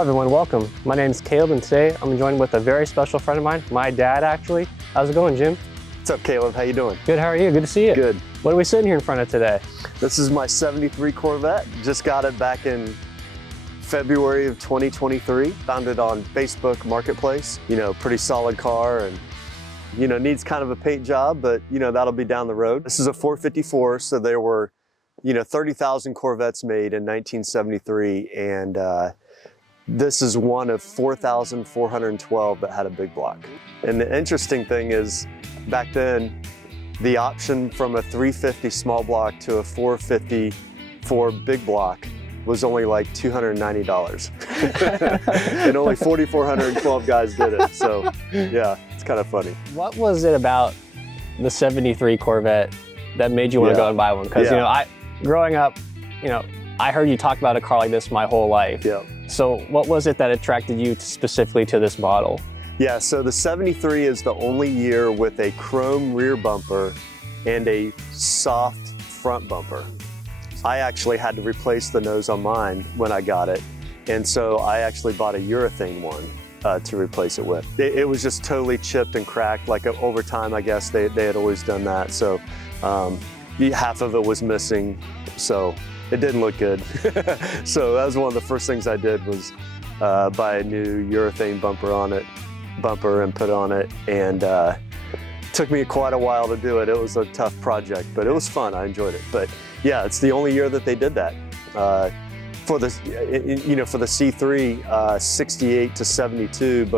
Hello everyone, welcome. My name is Caleb and today I'm joined with a very special friend of mine, my dad actually. How's it going, Jim? What's up, Caleb? How you doing? Good, how are you? Good to see you. Good. What are we sitting here in front of today? This is my '73 Corvette. Just got it back in February of 2023. Found it on Facebook Marketplace. You know, pretty solid car and, you know, needs kind of a paint job, but, you know, that'll be down the road. This is a 454, so there were, you know, 30,000 Corvettes made in 1973, and this is one of 4,412 that had a big block. And the interesting thing is, back then, the option from a 350 small block to a 454 big block was only like $290. And only 4,412 guys did it. So yeah, it's kind of funny. What was it about the '73 Corvette that made you want to go and buy one? Because you know, growing up, you know, I heard you talk about a car like this my whole life. Yeah. So what was it that attracted you specifically to this model? Yeah, so the '73 is the only year with a chrome rear bumper and a soft front bumper. I actually had to replace the nose on mine when I got it, and so I actually bought a urethane one to replace it with. It was just totally chipped and cracked, like over time, I guess they had always done that, so half of it was missing, so it didn't look good. So that was one of the first things I did was buy a new urethane bumper and put on it, and took me quite a while to do it. It was a tough project, but it was fun. I enjoyed it. But yeah, it's the only year that they did that. For the C3, 68 to 72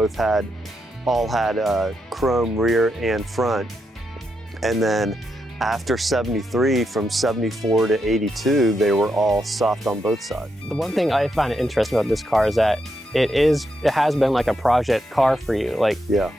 all had chrome rear and front, and then after 73, from 74 to 82, they were all soft on both sides. The one thing I find interesting about this car is that it has been like a project car for you. Like, yeah,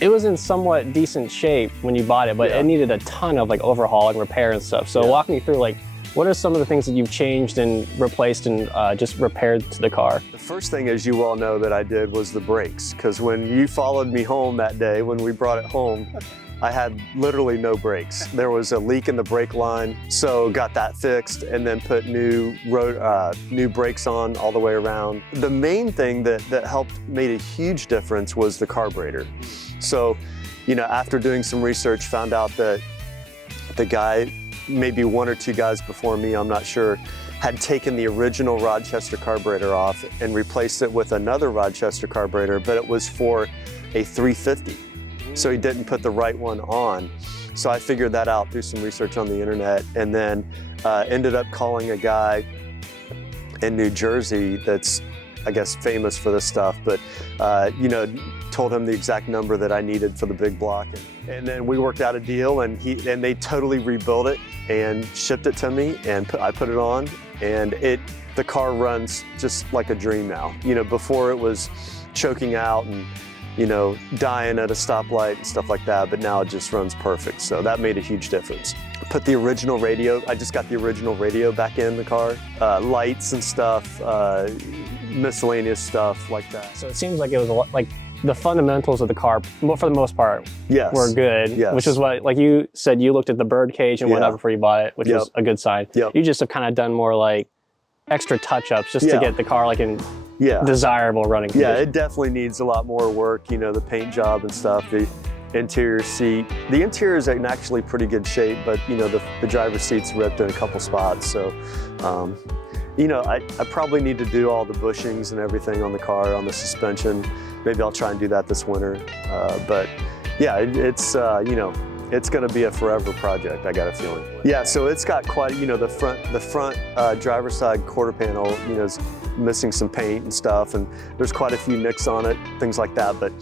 it was in somewhat decent shape when you bought it, but it needed a ton of like overhaul and repair and stuff. So walk me through, like, what are some of the things that you've changed and replaced and just repaired to the car? The first thing, as you well know, that I did was the brakes, because when you followed me home that day, when we brought it home, I had literally no brakes. There was a leak in the brake line, so got that fixed and then put new brakes on all the way around. The main thing that made a huge difference was the carburetor. So, you know, after doing some research, found out that the guy, maybe one or two guys before me, I'm not sure, had taken the original Rochester carburetor off and replaced it with another Rochester carburetor, but it was for a 350. So he didn't put the right one on. So I figured that out through some research on the internet, and then ended up calling a guy in New Jersey that's, I guess, famous for this stuff, but you know, told him the exact number that I needed for the big block. And then we worked out a deal, and they totally rebuilt it and shipped it to me, and I put it on, and the car runs just like a dream now. You know, before it was choking out and, you know, dying at a stoplight and stuff like that, but now it just runs perfect. So that made a huge difference. Put the original radio, I just got the original radio back in the car, lights and stuff, miscellaneous stuff like that. So it seems like it was a lot, like the fundamentals of the car, for the most part, were good, which is what, like you said, you looked at the bird cage and whatnot before you bought it, which is a good sign. You just have kind of done more like extra touch-ups just to get the car like in desirable running condition. Yeah, it definitely needs a lot more work, you know, the paint job and stuff, the interior seat. The interior is in actually pretty good shape, but, you know, the driver's seat's ripped in a couple spots. So, you know, I probably need to do all the bushings and everything on the car, on the suspension. Maybe I'll try and do that this winter. But yeah, it's, you know, it's going to be a forever project, I got a feeling. Yeah, so it's got quite, you know, the front driver's side quarter panel, you know, is missing some paint and stuff, and there's quite a few nicks on it, things like that. But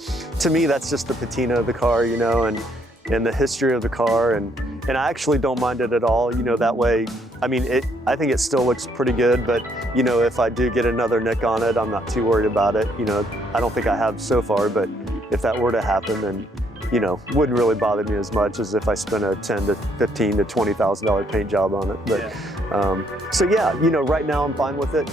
to me, that's just the patina of the car, you know, and the history of the car, and I actually don't mind it at all, you know, that way. I mean, I think it still looks pretty good, but, you know, if I do get another nick on it, I'm not too worried about it. You know, I don't think I have so far, but if that were to happen, then, you know, wouldn't really bother me as much as if I spent a $10,000 to $15,000 to $20,000 paint job on it. But so yeah, you know, right now I'm fine with it.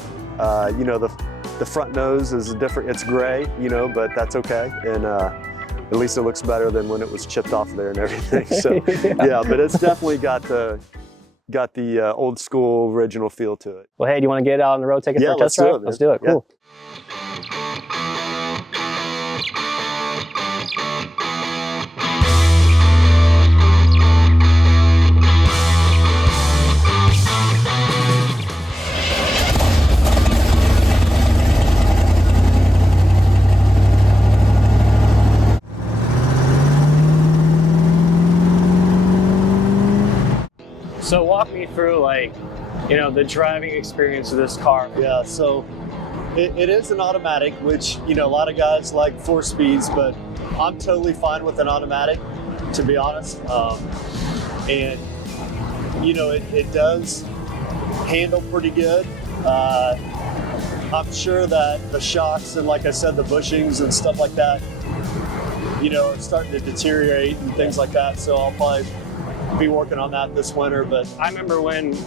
You know, the front nose is different. It's gray, you know, but that's okay. And at least it looks better than when it was chipped off there and everything. So yeah, but it's definitely got the old school original feel to it. Well, hey, do you want to get out on the road, take it for a test drive? Let's do it. Cool. So walk me through, like, you know, the driving experience of this car. Yeah, so it is an automatic, which, you know, a lot of guys like 4 speeds, but I'm totally fine with an automatic, to be honest. And, you know, it does handle pretty good. I'm sure that the shocks and, like I said, the bushings and stuff like that, you know, are starting to deteriorate and things like that. So I'll probably be working on that this winter. But I remember when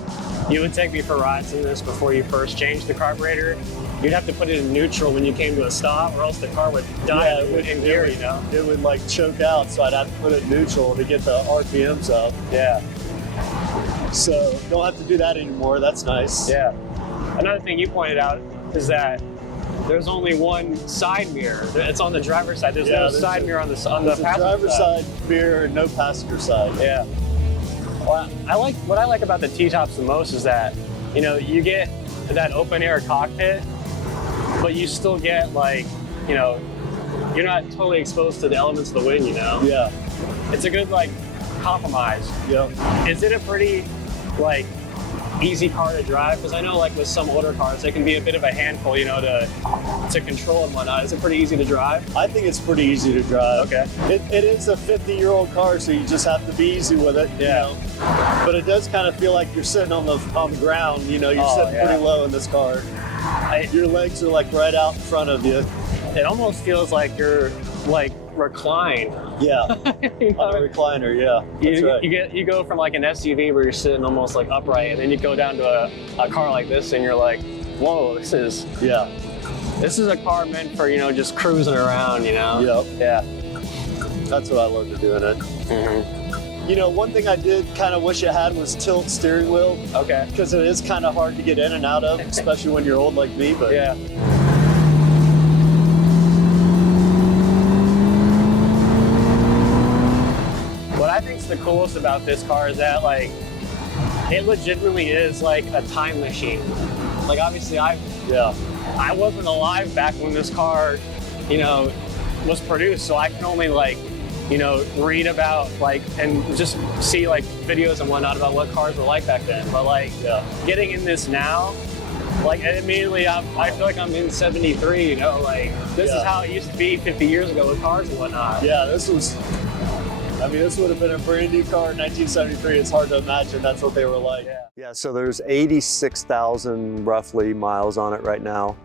you would take me for rides in this before you first changed the carburetor, you'd have to put it in neutral when you came to a stop, or else the car would die in gear, you know? It would like choke out, so I'd have to put it in neutral to get the RPMs up. Yeah. So don't have to do that anymore. That's nice. Yeah. Another thing you pointed out is that there's only one side mirror. It's on the driver's side. There's no side mirror on the passenger side. Driver's side mirror and no passenger side. Yeah. Well, what I like about the T-tops the most is that, you know, you get that open air cockpit, but you still get, like, you know, you're not totally exposed to the elements of the wind, you know? Yeah. It's a good, like, compromise. Yeah. Is it a pretty, like, easy car to drive? Because I know, like, with some older cars, they can be a bit of a handful, you know, to control and whatnot. Is it pretty easy to drive? I think it's pretty easy to drive. Okay. It is a 50-year-old car, so you just have to be easy with it. Yeah. You know? But it does kind of feel like you're sitting on the ground. You know, you're sitting pretty low in this car. Your legs are like right out in front of you. It almost feels like you're like reclined. Yeah. You know? On a recliner. Yeah. That's right. You go from like an SUV where you're sitting almost like upright, and then you go down to a car like this, and you're like, whoa, this is a car meant for, you know, just cruising around, you know? Yep. Yeah. That's what I love to do in it. Mm-hmm. You know, one thing I did kind of wish it had was tilt steering wheel. Okay. Because it is kind of hard to get in and out of, especially when you're old like me. But yeah. What I think's the coolest about this car is that, like, it legitimately is like a time machine. Like, obviously I wasn't alive back when this car, you know, was produced, so I can only, like, you know, read about, like, and just see, like, videos and whatnot about what cars were like back then. But, like, getting in this now, like, immediately I feel like I'm in 73, you know, like, this is how it used to be 50 years ago with cars and whatnot. Yeah, this would have been a brand new car in 1973. It's hard to imagine that's what they were like. Yeah, so there's 86,000 roughly miles on it right now.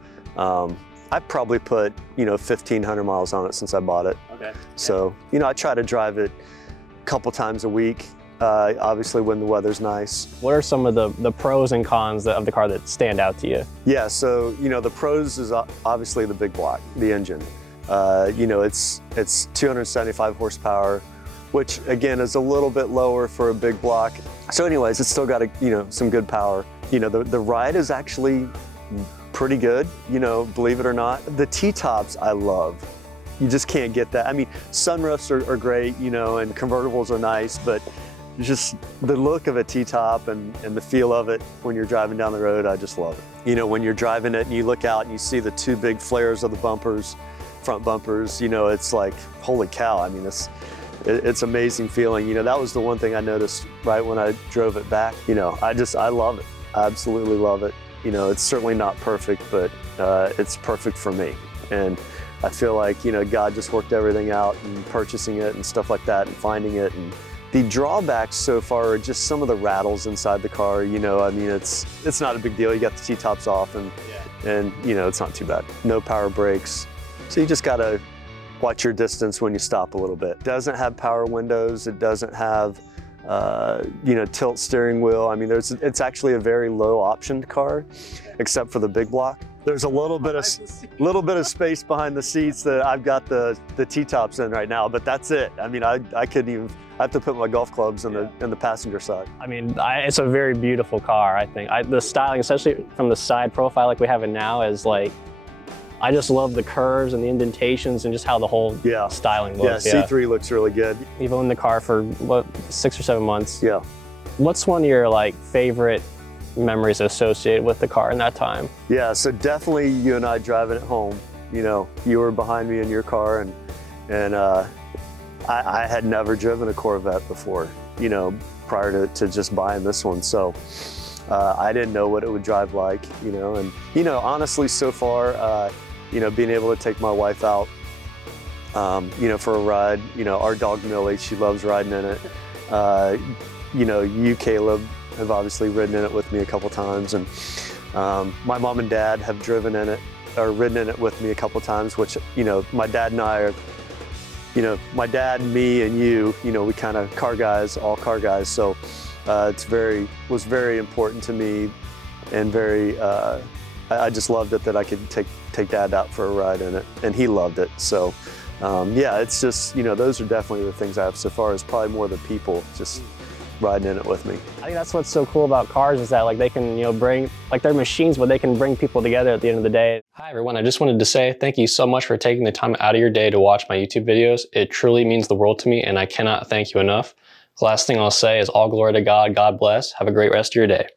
I probably put, you know, 1,500 miles on it since I bought it. Okay. So, you know, I try to drive it a couple times a week, obviously when the weather's nice. What are some of the pros and cons of the car that stand out to you? Yeah, so, you know, the pros is obviously the big block, the engine. You know, it's 275 horsepower, which again is a little bit lower for a big block. So anyways, it's still got some good power. You know, the ride is actually pretty good, you know, believe it or not. The T-tops I love. You just can't get that. I mean, sunroofs are great, you know, and convertibles are nice, but just the look of a T-top and the feel of it when you're driving down the road, I just love it. You know, when you're driving it and you look out and you see the 2 big flares of the bumpers, front bumpers, you know, it's like, holy cow. I mean, it's amazing feeling. You know, that was the one thing I noticed right when I drove it back. You know, I love it. I absolutely love it. You know, it's certainly not perfect, but it's perfect for me. And I feel like, you know, God just worked everything out and purchasing it and stuff like that and finding it. And the drawbacks so far are just some of the rattles inside the car. You know, I mean, it's not a big deal. You got the T-tops off and you know, it's not too bad. No power brakes. So you just gotta watch your distance when you stop a little bit. It doesn't have power windows. It doesn't have, you know, tilt steering wheel. I mean, it's actually a very low optioned car, except for the big block. There's a little bit of space behind the seats that I've got the T-tops in right now, but that's it. I mean, I couldn't even. I have to put my golf clubs in the passenger side. I mean, it's a very beautiful car. I think the styling, especially from the side profile like we have it now, is like I just love the curves and the indentations and just how the whole styling looks. Yeah, C3 looks really good. You've owned the car for, what, 6 or 7 months? Yeah. What's one of your like favorite memories associated with the car in that time? Yeah, so definitely you and I driving it home. You know, you were behind me in your car, and I had never driven a Corvette before, you know, prior to just buying this one. So I didn't know what it would drive like, you know, and, you know, honestly, so far, you know, being able to take my wife out, you know, for a ride, you know, our dog Millie, she loves riding in it. You know, you, Caleb, have obviously ridden in it with me a couple times, and my mom and dad have driven in it, or ridden in it with me a couple times, which, you know, my dad and I are, you know, my dad, me, and you know, we kind of car guys, all car guys, so was very important to me, and very, I just loved it that I could take Dad out for a ride in it, and he loved it. So yeah, it's just, you know, those are definitely the things I have so far, is probably more the people just riding in it with me. I think that's what's so cool about cars, is that like they can, you know, bring, like they're machines, but they can bring people together at the end of the day. Hi everyone, I just wanted to say thank you so much for taking the time out of your day to watch my YouTube videos. It truly means the world to me, and I cannot thank you enough. The last thing I'll say is all glory to God, God bless. Have a great rest of your day.